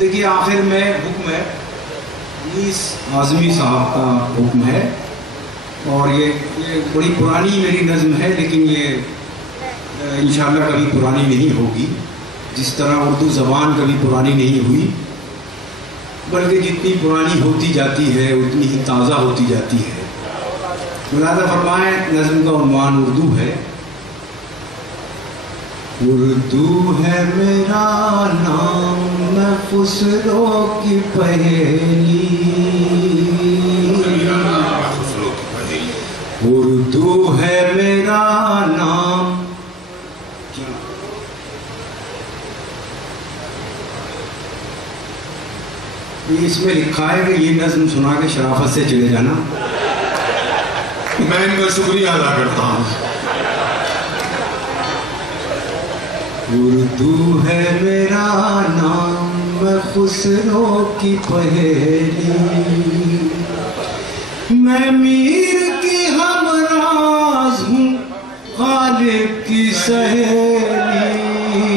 دیکھیے آخر میں حکم ہے، انیس اعظمی صاحب کا حکم ہے، اور یہ بڑی پرانی میری نظم ہے، لیکن یہ انشاءاللہ کبھی پرانی نہیں ہوگی، جس طرح اردو زبان کبھی پرانی نہیں ہوئی، بلکہ جتنی پرانی ہوتی جاتی ہے اتنی ہی تازہ ہوتی جاتی ہے۔ ملاحظہ فرمائیں، نظم کا عنوان اردو ہے۔ اردو ہے میرا نام، میں خسرو کی پہیلی، اردو ہے میرا نام۔ اس میں لکھا ہے کہ یہ نظم سنا کے شرافت سے چلے جانا۔ میں ان کا شکریہ ادا کرتا ہوں۔ اردو ہے میرا نام، میں خسرو کی پہیلی، میں میر کی ہمراز ہوں، غالب کی سہیلی۔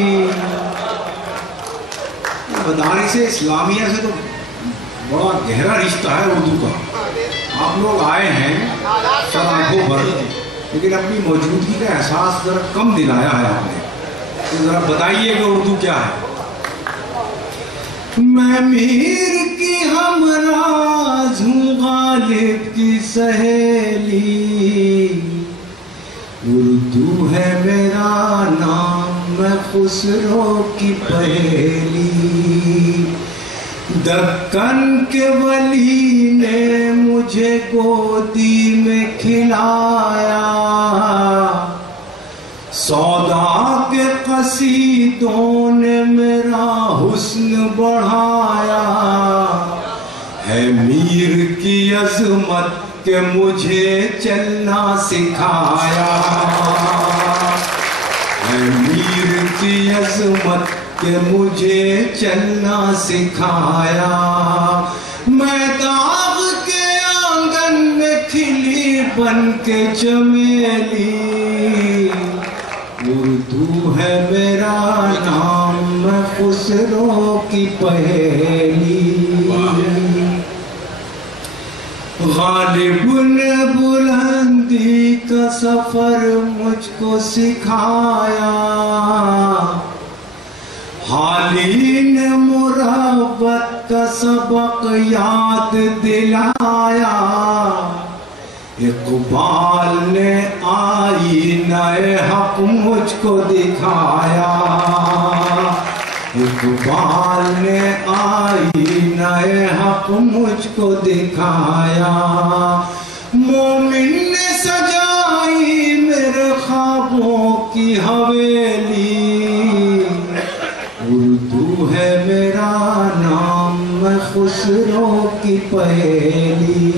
مدارس اسلامیہ سے تو بڑا گہرا رشتہ ہے اردو کا۔ آپ لوگ آئے ہیں سر آنکھوں بھر، لیکن اپنی موجودگی کا احساس ذرا کم دلایا ہے آپ نے، تو ذرا بتائیے کہ اردو کیا ہے۔ میں میر کی ہمراز ہوں، غالب کی سہیلی، اردو ہے میرا نام، میں خسرو کی پہیلی۔ دکن کے ولی نے مجھے گودی میں کھلایا، سودا کے قصیدوں نے میرا حسن بڑھایا، ہے میر کی عظمت کہ مجھے چلنا سکھایا، ہے میر کی عظمت کہ مجھے چلنا سکھایا۔ میں داغ کے آنگن میں کھلی بن کے چمیلی، اردو ہے میرا نام، میں خسرو کی پہیلی۔ غالب نے بلندی کا سفر مجھ کو سکھایا، حالی نے مروت کا سبق یاد دلایا، اقبال نے آئینہ حق مجھ کو دکھایا، اقبال نے آئینہ حق مجھ کو دکھایا، مومن نے سجائی میرے خوابوں کی حویلی، اردو ہے میرا نام، میں خسرو کی پہیلی۔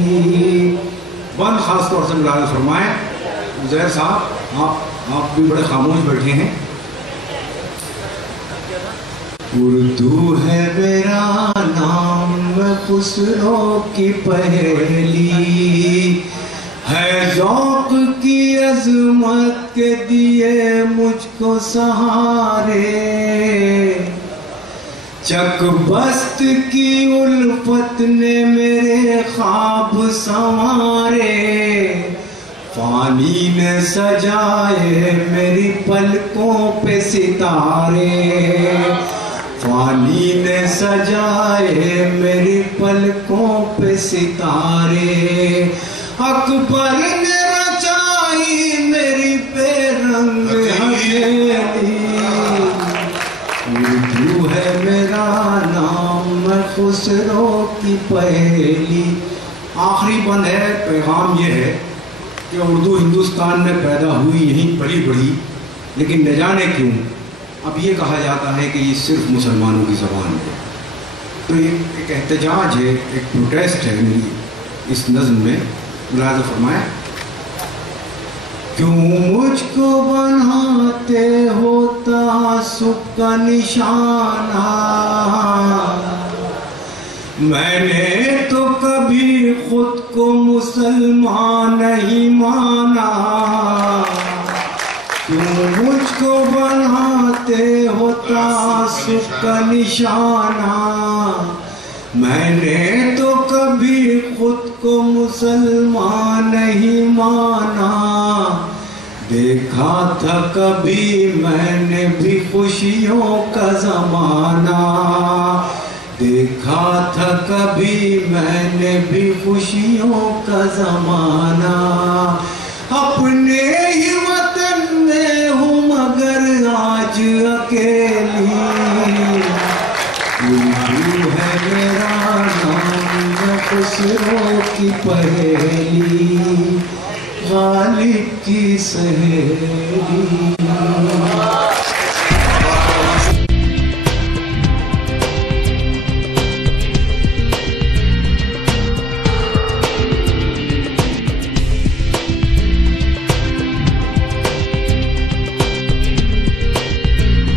بند خاص طور سے ملاحظہ فرمائیں، زہر صاحب آپ بھی بڑے خاموش بیٹھے ہیں۔ اردو ہے میرا نام، میں خسرو کی پہیلی، ہے ذوق کی عظمت کے دیے مجھ کو سہارے، چک بست کی الفت نے میرے خواب سنوارے، فانی نے سجائے میری پلکوں پہ ستارے، فانی نے سجائے میری پلکوں پہ ستارے، اکبر نے رچائی میری بے رنگ حویلی، اردو ہے میرا نام، میں خسرو کی پہیلی۔ آخری بند ہے، پیغام یہ ہے کہ اردو ہندوستان میں پیدا ہوئی، یہیں پلی بڑھی، لیکن نہ جانے کیوں اب یہ کہا جاتا ہے کہ یہ صرف مسلمانوں کی زبان ہے۔ تو یہ ایک احتجاج ہے، ایک پروٹیسٹ ہے میری اس نظم میں، ملاحظہ فرمائیں۔ کیوں مجھ کو بناتے ہو تعصب کا نشانہ، میں نے تو کبھی خود کو مسلمان نہیں مانا، کیوں مجھ کو بناتے ہو تعصب کا نشانہ، میں نے تو کبھی خود کو مسلمان نہیں مانا، دیکھا تھا کبھی میں نے بھی خوشیوں کا زمانہ، دیکھا تھا کبھی میں نے بھی خوشیوں کا زمانہ، اپنے ہی وطن میں ہوں مگر آج اکیلی، اردو ہے میرا نام میں خسرو کی پہیلی، غالب کی سہیلی۔